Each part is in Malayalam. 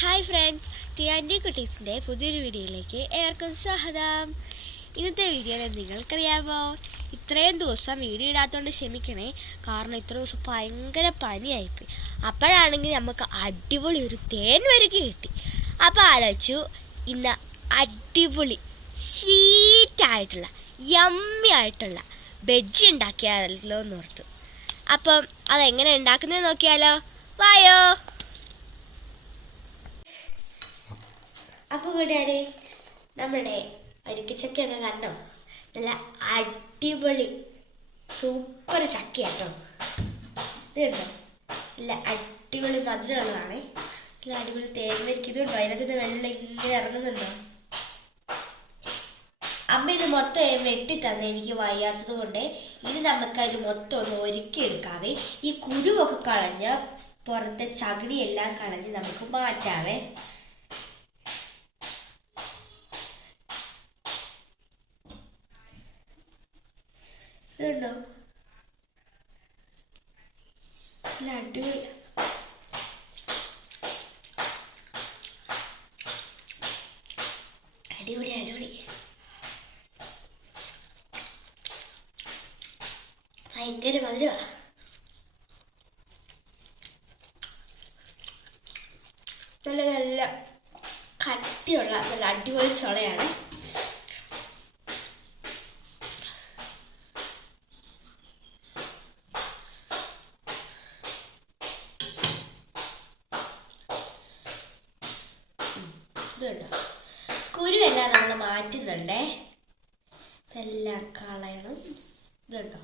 ഹായ് ഫ്രണ്ട്സ്, ടി കുട്ടീസിൻ്റെ പുതിയൊരു വീഡിയോയിലേക്ക് ഏവർക്കും സ്വാഗതം. ഇന്നത്തെ വീഡിയോയിൽ നിങ്ങൾക്കറിയാമോ, ഇത്രയും ദിവസം വീഡിയോ ഇടാത്തതുകൊണ്ട് ക്ഷമിക്കണേ. കാരണം ഇത്ര ദിവസം ഭയങ്കര പനിയായിപ്പോയി. അപ്പോഴാണെങ്കിൽ നമുക്ക് അടിപൊളി ഒരു തേൻ വരക്ക് കിട്ടി. അപ്പോൾ ആലോചിച്ചു ഇന്ന് അടിപൊളി സ്വീറ്റായിട്ടുള്ള യമ്മി ആയിട്ടുള്ള ബജ്ജി ഉണ്ടാക്കിയാലോ എന്ന് ഓർത്തു. അപ്പം അതെങ്ങനെ ഉണ്ടാക്കുന്നത് നോക്കിയാലോ, വായോ. അപ്പോൾ കൂട്ടുകാരെ, നമ്മുടെ വരിക്കച്ചക്കയൊക്കെ കണ്ടോ? നല്ല അടിപൊളി സൂപ്പർ ചക്കയാട്ടോ. ഇത് കണ്ടോ, നല്ല അടിപൊളി മധുരമുള്ളതാണ്. നല്ല അടിപൊളി തേൻ വരിക്കുന്നുണ്ടോ, അതിനകത്ത് വെള്ളം ഇങ്ങനെ ഇറങ്ങുന്നുണ്ടോ. അമ്മ ഇത് മൊത്തം വെട്ടി തന്നെ എനിക്ക് വയ്യാത്തത് കൊണ്ട്. ഇനി നമുക്കത് മൊത്തം ഒന്ന് ഒരുക്കിയെടുക്കാവേ. ഈ കുരുവൊക്കെ കളഞ്ഞ് പുറത്തെ ചകിരിയെല്ലാം കളഞ്ഞ് നമുക്ക് മാറ്റാവേ. ഇതുണ്ടോ, അടിപൊളി അടിപൊളി അടിപൊളി ഭയങ്കര മധുരമാണ്. നല്ല നല്ല കട്ടിയുള്ള നല്ല അടിപൊളി ചുളയാണ്. ഇതുണ്ടോ, കുരുവെല്ലാം നമ്മൾ മാറ്റുന്നുണ്ടേ. ഇതെല്ലാം കളയണം. ഇതുണ്ടോ,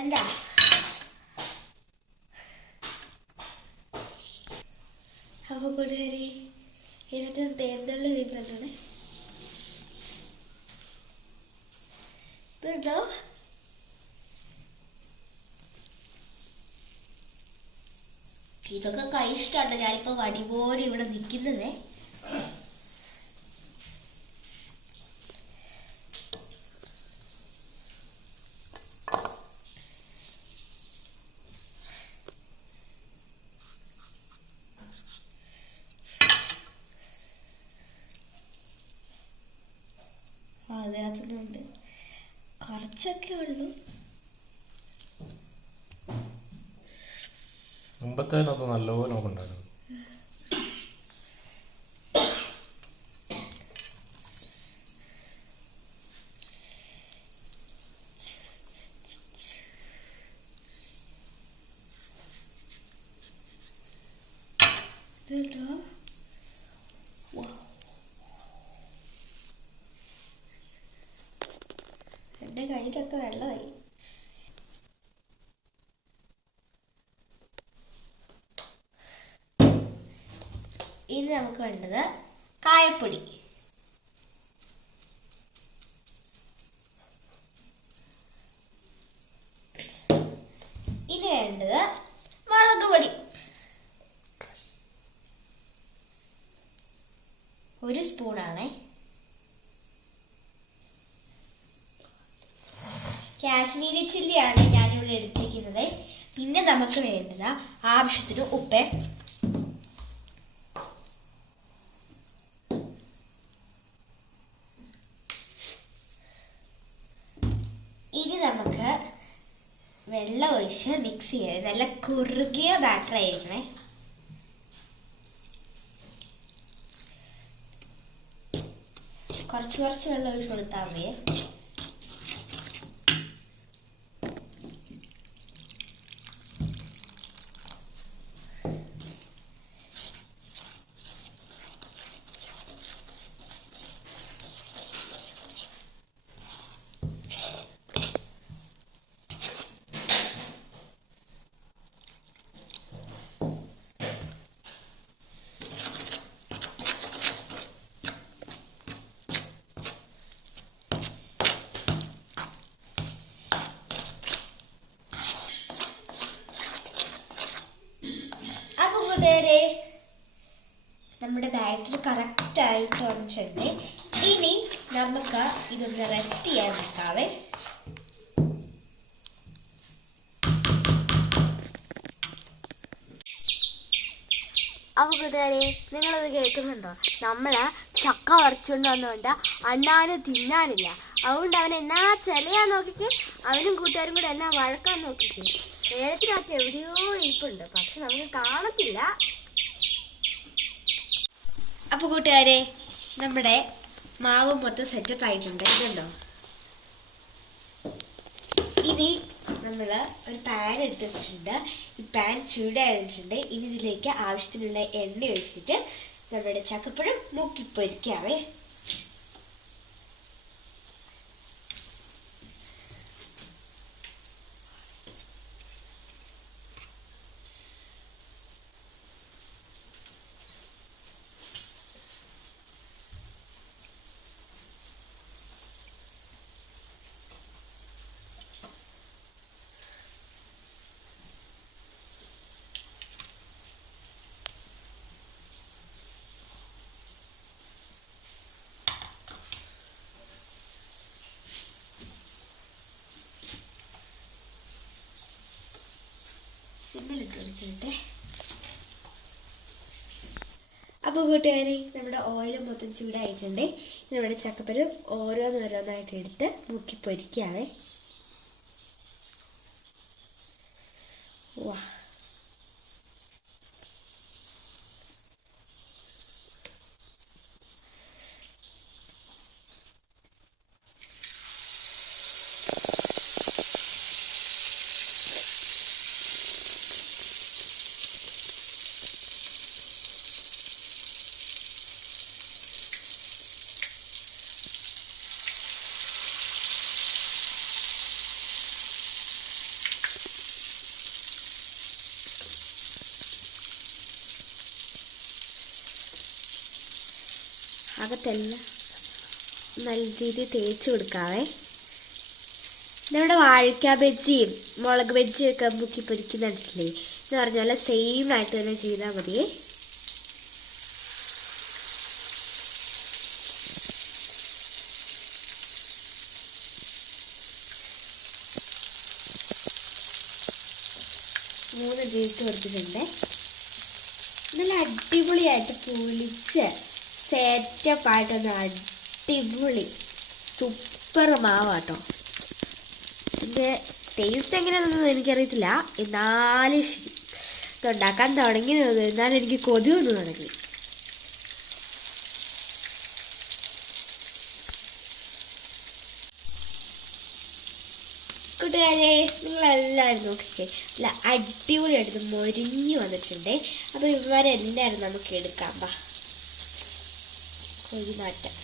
എന്താ അപ്പോൾ കൂട്ടുകാരി, ഇതിനകത്ത് തേന്തള്ളി വീഴുന്നുണ്ടാണ്. ഇതുണ്ടോ, ഇതൊക്കെ കൈ ഇഷ്ടമാണ്. ഞാനിപ്പോൾ വടി പോലെ ഇവിടെ നിൽക്കുന്നതേ. അതിനകത്തുനിന്നുണ്ട്, കുറച്ചൊക്കെ ഉള്ളൂ. മുമ്പത്തേനൊക്കെ നല്ലപോലെ ഉണ്ടായിരുന്നു. ഇതുണ്ടോ, എൻ്റെ കയ്യിലൊക്കെ വെള്ളമായി. ഇനി നമുക്ക് വേണ്ടത് കായപ്പൊടി. ഇനി വേണ്ടത് മുളക് പൊടി, 1 സ്പൂണാണേ. കാശ്മീരി ചില്ലിയാണ് ഞാനിവിടെ എടുത്തിരിക്കുന്നത്. പിന്നെ നമുക്ക് വേണ്ടത് ആവശ്യത്തിന് ഉപ്പ്. ഇനി നമുക്ക് വെള്ളം ഒഴിച്ച് മിക്സ് ചെയ്യാം. നല്ല കുറുകിയ ബാറ്റർ ആയിരിക്കണേ. കുറച്ച് വെള്ളം ഒഴിച്ച് കൊടുത്താൽ മതി. കൂട്ടുകാരെ, നമ്മുടെ ബാറ്ററി കറക്റ്റ് ആയിട്ട് വന്നിട്ടുണ്ട്. ഇനി നമുക്ക് ഇതൊന്ന് റെസ്റ്റ് ചെയ്യാൻ വെക്കാവേ. അപ്പോൾ കൂട്ടുകാരെ, നിങ്ങളത് കേൾക്കുന്നുണ്ടോ? നമ്മൾ ചക്ക വറച്ചുകൊണ്ട് വന്നുകൊണ്ട് അണ്ണാന് തിന്നാനില്ല. അതുകൊണ്ട് അവൻ എന്നാ ചെലയാൻ നോക്കിക്ക്, അവനും കൂട്ടുകാരും കൂടെ എന്നാ വഴക്കാൻ നോക്കിക്ക്. നേരത്തിനകത്ത് എവിടെയോ ഇരിപ്പുണ്ട്, പക്ഷെ നമുക്ക് കാണത്തില്ല. അപ്പോൾ കൂട്ടുകാരെ, നമ്മുടെ മാവ് മൊത്തം സെറ്റപ്പ് ആയിട്ടുണ്ട്. ഇതുണ്ടോ? ഇനി നമ്മൾ ഒരു പാൻ എടുത്ത് വെച്ചിട്ടുണ്ട്. ഈ പാൻ ചൂടായിട്ടുണ്ട്. ഇനി ഇതിലേക്ക് ആവശ്യത്തിനുള്ള എണ്ണ ഒഴിച്ചിട്ട് നമ്മുടെ ചക്കപ്പഴം മുക്കിപ്പൊരിക്കാവേ. സിമ്മിലിട്ട് വെച്ചിട്ടെ. അപ്പോൾ കൂട്ടുകാരെ, നമ്മുടെ ഓയിൽ മൊത്തം ചൂടായിട്ടുണ്ട്. നമ്മുടെ ചക്കപ്പഴം ഓരോന്നോരോന്നായിട്ട് എടുത്ത് മുക്കി പൊരിക്കാവേ. വാ, അകത്തെല്ലാം നല്ല രീതിയിൽ തേച്ച് കൊടുക്കാവേ. നമ്മുടെ വാഴയ്ക്ക ബജ്ജിയും മുളക് ബജ്ജിയും ഒക്കെ മുക്കി പൊരിക്കുന്നുണ്ടല്ലേ, എന്ന് പറഞ്ഞ പോലെ സെയിം ആയിട്ട് തന്നെ ചെയ്താൽ മതിയേ. മൂന്ന് ഇട്ട് കൊടുത്തിട്ടുണ്ട്. നല്ല അടിപൊളിയായിട്ട് പൊളിച്ച് സെറ്റപ്പായിട്ടൊന്ന് അടിപൊളി സൂപ്പർ മാവാട്ടോ. ഇതിൻ്റെ ടേസ്റ്റ് എങ്ങനെയാണെന്നൊന്നും എനിക്കറിയത്തില്ല, എന്നാലും ശരി ഇതുണ്ടാക്കാൻ തുടങ്ങി. എന്നാലും എനിക്ക് കൊതിയൊന്നും തുടങ്ങി. കൂട്ടുകാരെ, നിങ്ങളെല്ലാവരും നോക്കിക്കേ, അല്ല അടിപൊളിയായിട്ട് മൊരിഞ്ഞ് വന്നിട്ടുണ്ട്. അപ്പോൾ ഇവരെല്ലാവരും നമുക്ക് എടുക്കാം. വാ, കോഴി മാറ്റാം.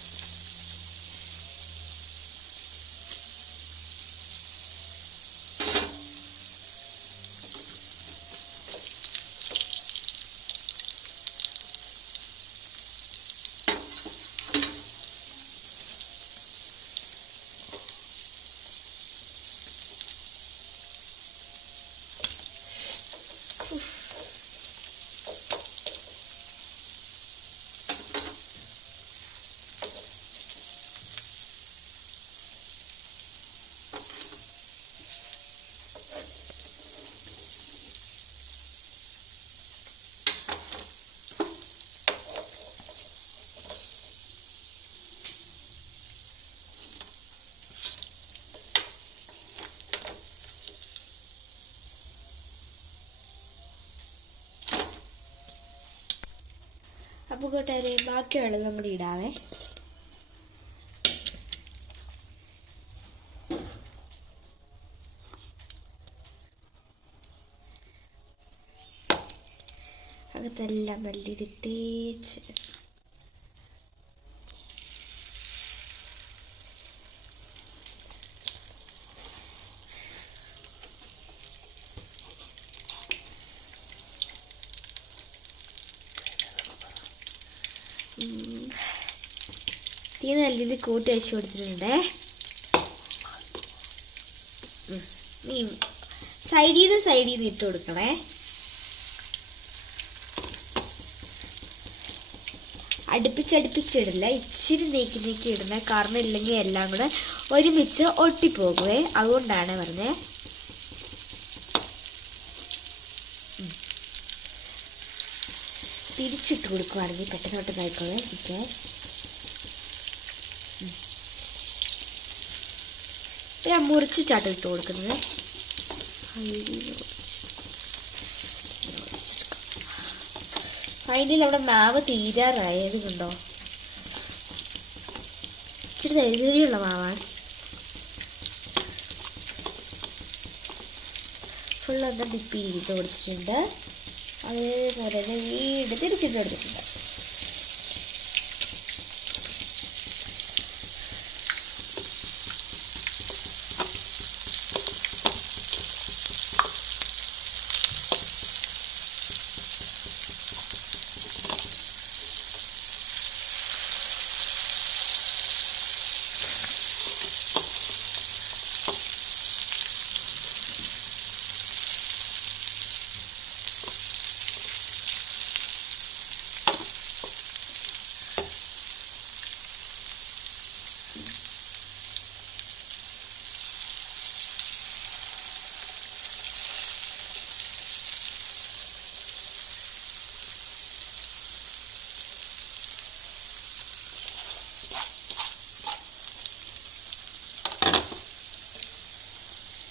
അപ്പോൾ കൂട്ടുകാരെ, ബാക്കിയുള്ളത് നമ്മൾ ഇടാവേ. അകത്തെല്ലാം നല്ല രീതി തേച്ച് തീ നല്ല രീതിയിൽ കൂട്ടി വെച്ച് കൊടുത്തിട്ടുണ്ട്. നീ സൈഡിൽ നിന്ന് ഇട്ട് കൊടുക്കണേ. അടുപ്പിച്ചടുപ്പിച്ചിടില്ല, ഇച്ചിരി നീക്കി ഇടണേ, കാരണം ഇല്ലെങ്കിൽ എല്ലാം കൂടെ ഒരുമിച്ച് ഒട്ടിപ്പോകുവേ, അതുകൊണ്ടാണ് പറഞ്ഞത്. തിരിച്ചിട്ട് കൊടുക്കുവാണെങ്കിൽ പെട്ടെന്ന് നോക്കോളെ. ഓക്കെ, ഞാൻ മുറിച്ചിട്ടാട്ടോ ഇട്ട് കൊടുക്കുന്നത്. ഫൈനലി നമ്മുടെ മാവ് തീരാറായത് കണ്ടോ, ഇച്ചിരി തരിതരിയുള്ള മാവാണ്. ഫുള്ളൊന്ന് ഡിപ്പ് ചെയ്ത് കൊടുത്തിട്ടുണ്ട്. അതേപോലെ തന്നെ വീണ്ടും തിരിച്ചിട്ട് എടുത്തിട്ടുണ്ട്.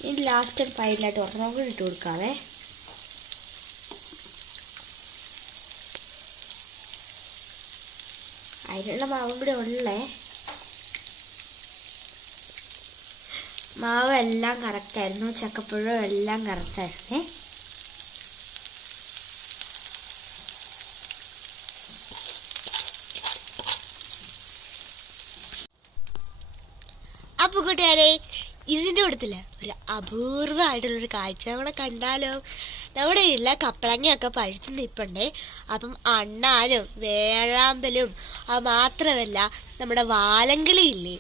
ഇനി ലാസ്റ്റ് ഫൈനലായിട്ട് ഒരെണ്ണം കൂടി ഇട്ട് കൊടുക്കാവേ. അതിനുള്ള മാവും കൂടി ഉള്ളേ. മാവ് എല്ലാം കറക്റ്റായിരുന്നു, ചക്കപ്പഴം എല്ലാം കറക്റ്റായിരുന്നേ. അപ്പോൾ കൂട്ടുകാരെ, ഇതിൻ്റെ കൂട്ടത്തില് ഒരു അപൂർവമായിട്ടുള്ളൊരു കാഴ്ച കൂടെ കണ്ടാലോ. നമ്മുടെ വീട്ടിലെ കപ്പളങ്ങയൊക്കെ പഴുത്ത് നിൽപ്പുണ്ടേ. അപ്പം അണ്ണാനും വേഴാമ്പലും അത് മാത്രമല്ല നമ്മുടെ വാലങ്കിളിയില്ലേ,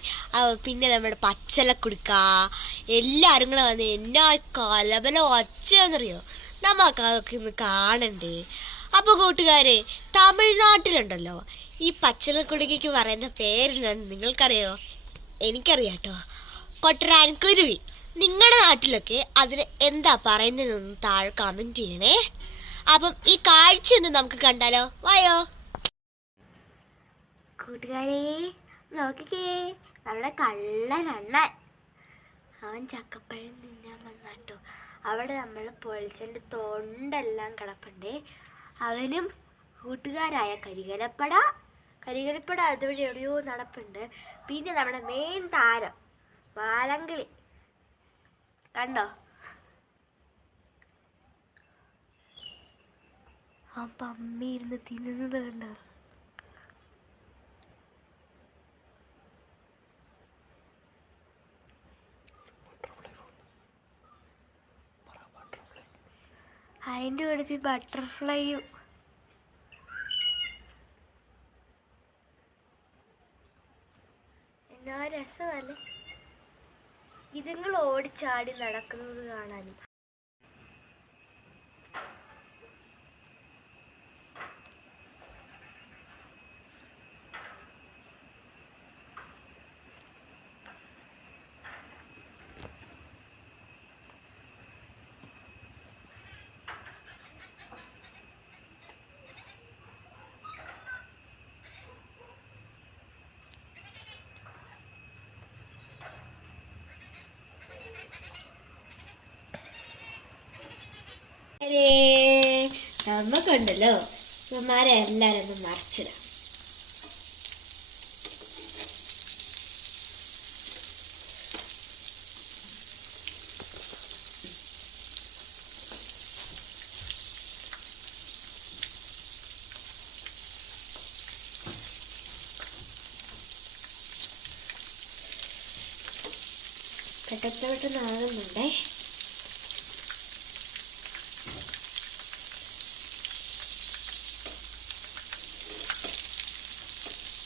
പിന്നെ നമ്മുടെ പച്ചലക്കുടുക്ക, എല്ലാവരും കൂടെ വന്ന് എന്നാ കലബല ഒച്ചയെന്നറിയോ. നമുക്ക് അതൊക്കെ ഒന്ന് കാണണ്ടേ. അപ്പോൾ കൂട്ടുകാരെ, തമിഴ്നാട്ടിലുണ്ടല്ലോ ഈ പച്ചലക്കുടുക്കയ്ക്ക് പറയുന്ന പേരില്ലെന്ന് നിങ്ങൾക്കറിയോ? എനിക്കറിയാട്ടോ, കൊട്ടരാൻകുരുവി. നിങ്ങളുടെ നാട്ടിലൊക്കെ അതിന് എന്താ പറയുന്നതെന്ന് താഴെ കമൻറ്റ് ചെയ്യണേ. അപ്പം ഈ കാഴ്ച ഒന്ന് നമുക്ക് കണ്ടാലോ, വായോ കൂട്ടുകാരെ. നോക്കിക്കേ, നമ്മുടെ കള്ളനണ്ണൻ, അവൻ ചക്കപ്പഴം തിന്നാൻ വന്നാട്ടോ. അവിടെ നമ്മൾ പൊളിച്ചൻ്റെ തൊണ്ടെല്ലാം കിടപ്പുണ്ടേ. അവനും കൂട്ടുകാരായ കരികലപ്പട അതുവഴി എവിടെയോ നടപ്പുണ്ട്. പിന്നെ നമ്മുടെ മെയിൻ താരം വാലങ്കിളി കണ്ടോ, ആ പമ്മി ഇരുന്ന് തിന്നുന്നത് കണ്ടോ. അതിൻ്റെ കൂടെ ബട്ടർഫ്ലൈയും. എന്നാ രസമല്ലേ ഇതുങ്ങൾ ഓടിച്ചാടി നടക്കുന്നത് കാണാനും. നമുക്കുണ്ടല്ലോ ഇവന്മാരെ എല്ലാരും ഒന്ന് മറിച്ചിടാം. പെട്ടെന്നാകുന്നുണ്ടേ.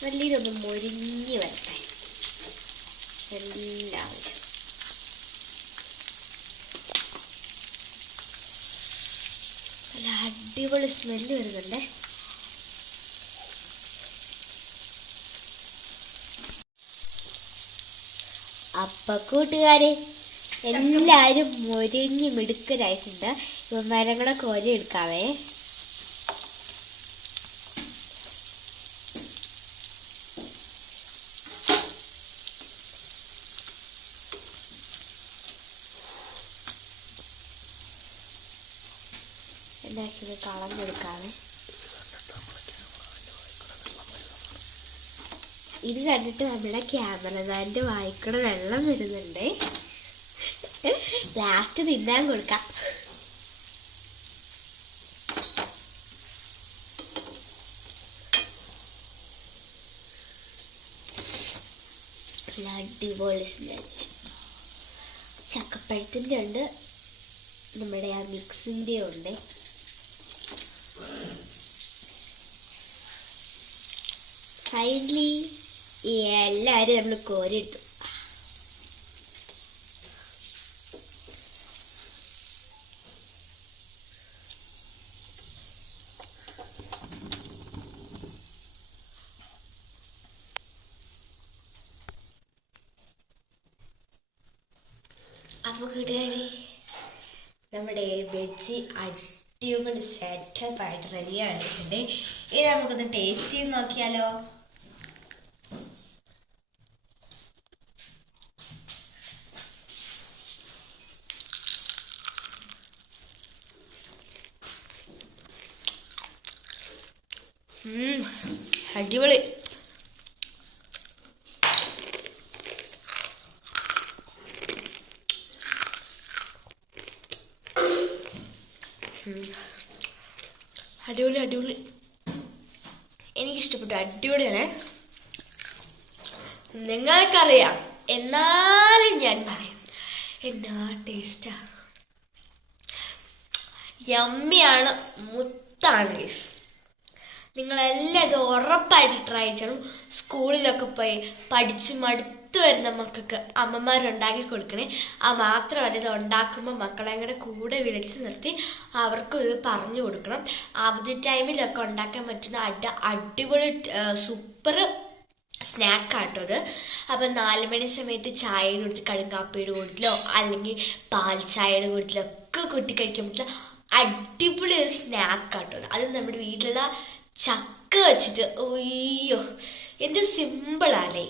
നല്ലതൊന്ന് മൊരിഞ്ഞ് വരട്ടെ എല്ലാവരും. നല്ല അടിപൊളി സ്മെല്ല് വരുന്നുണ്ടേ. അപ്പൊ കൂട്ടുകാരെ എല്ലാരും മൊരിഞ്ഞ് മിടുക്കരായിട്ടുണ്ട്. ഇവന്മാരെ കൂടെ കോരി എടുക്കാവേ. എന്താക്കിയത് കളഞ്ഞെടുക്കാവേ. ഇത് കണ്ടിട്ട് നമ്മുടെ ക്യാമറമാൻ്റെ വായിക്കൂടെ വെള്ളം വരുന്നുണ്ട്. ലാസ്റ്റ് തിന്നാൻ കൊടുക്കാം. അടിപൊളി സ്മെല്ല്. ചക്കപ്പഴത്തിൻ്റെ ഉണ്ട്, നമ്മുടെ ആ മിക്സിൻ്റെ ഉണ്ട്. ഫൈനലി എല്ലാവരും നമ്മൾ കോരിയെടുത്തു. അപ്പോൾ കൂട്ടുകാരെ നമ്മുടെ വെജ് അടിപൊളി സെറ്റപ്പായിട്ട് റെഡി ആയിട്ടുണ്ട്. ഇത് നമുക്കൊന്ന് ടേസ്റ്റ് ചെയ്ത് നോക്കിയാലോ. അടിപൊളി. അടിപൊളി അടിപൊളി, എനിക്കിഷ്ടപ്പെട്ടു. അടിപൊളിയാണ്. നിങ്ങൾക്കറിയാം, എന്നാലും ഞാൻ പറയാം, എന്നാ ടേസ്റ്റാ. യമ്മിയാണ്, മുത്താണ് ഗൈസ്. നിങ്ങളെല്ലാം ഇത് ഉറപ്പായിട്ട് ട്രൈ ചെയ്യണം. സ്കൂളിലൊക്കെ പോയി പഠിച്ച് മടുത്തു വരുന്ന മക്കൾക്ക് അമ്മമാരുണ്ടാക്കി കൊടുക്കണേ. മാത്രമല്ല, ഇത് ഉണ്ടാക്കുമ്പോൾ മക്കളെ കൂടെ വിളിച്ച് നിർത്തി അവർക്കും ഇത് പറഞ്ഞു കൊടുക്കണം. അവധി ടൈമിലൊക്കെ ഉണ്ടാക്കാൻ പറ്റുന്ന അടിപൊളി സൂപ്പർ സ്നാക്കാട്ടോ ഇത്. അപ്പം 4 മണി സമയത്ത് ചായയുടെ കൂട്ടത്തിൽ കടുങ്കാപ്പിയുടെ കൂട്ടത്തിലോ അല്ലെങ്കിൽ പാൽ ചായയുടെ കൂട്ടത്തിലോ ഒക്കെ കൂട്ടി കഴിക്കാൻ പറ്റുന്ന അടിപൊളി ഒരു സ്നാക്കാട്ടോ. അത് നമ്മുടെ വീട്ടിലുള്ള ചക്ക വെച്ചിട്ട്, ഒയ്യോ എന്ത് സിമ്പിളാണേ.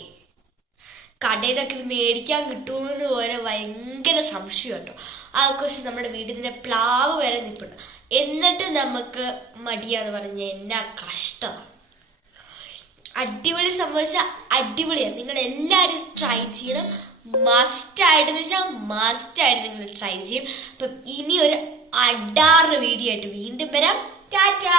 കടയിലൊക്കെ ഇത് മേടിക്കാൻ കിട്ടുമെന്ന് പോലെ ഭയങ്കര സംശയം കേട്ടോ. അതൊക്കെ നമ്മുടെ വീട്ടിൽ തന്നെ പ്ലാവ് വരെ നിൽപ്പുണ്ട്, എന്നിട്ട് നമുക്ക് മടിയാന്ന് പറഞ്ഞ എന്നാ കഷ്ടമാണ്. അടിപൊളി സംഭവിച്ച അടിപൊളിയാണ്. നിങ്ങൾ എല്ലാവരും ട്രൈ ചെയ്യണം. മസ്റ്റായിട്ടെന്ന് വെച്ചാൽ മസ്റ്റായിട്ട് നിങ്ങൾ ട്രൈ ചെയ്യും. അപ്പം ഇനി ഒരു അടാറ് വീഡിയോ ആയിട്ട് വീണ്ടും വരാം. ടാറ്റാ.